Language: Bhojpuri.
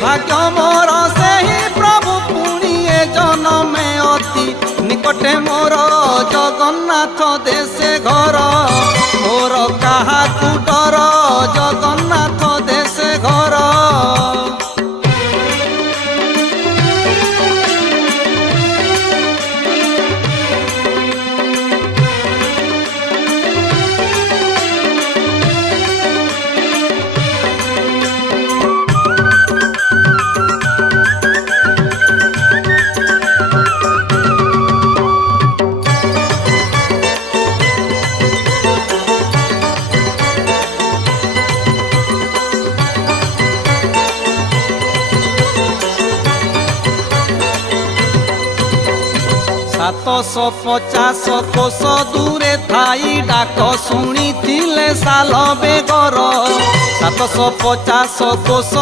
भाग्य मोर से ही प्रभु पुणी ए जनमे अति निकटे मोर जगन्नाथ देशे घर मोर कहा डर जगन्नाथ देशे घर। सातशो 50 कोश दूरे थाई डाक शुणी साल बेगर 750 कोश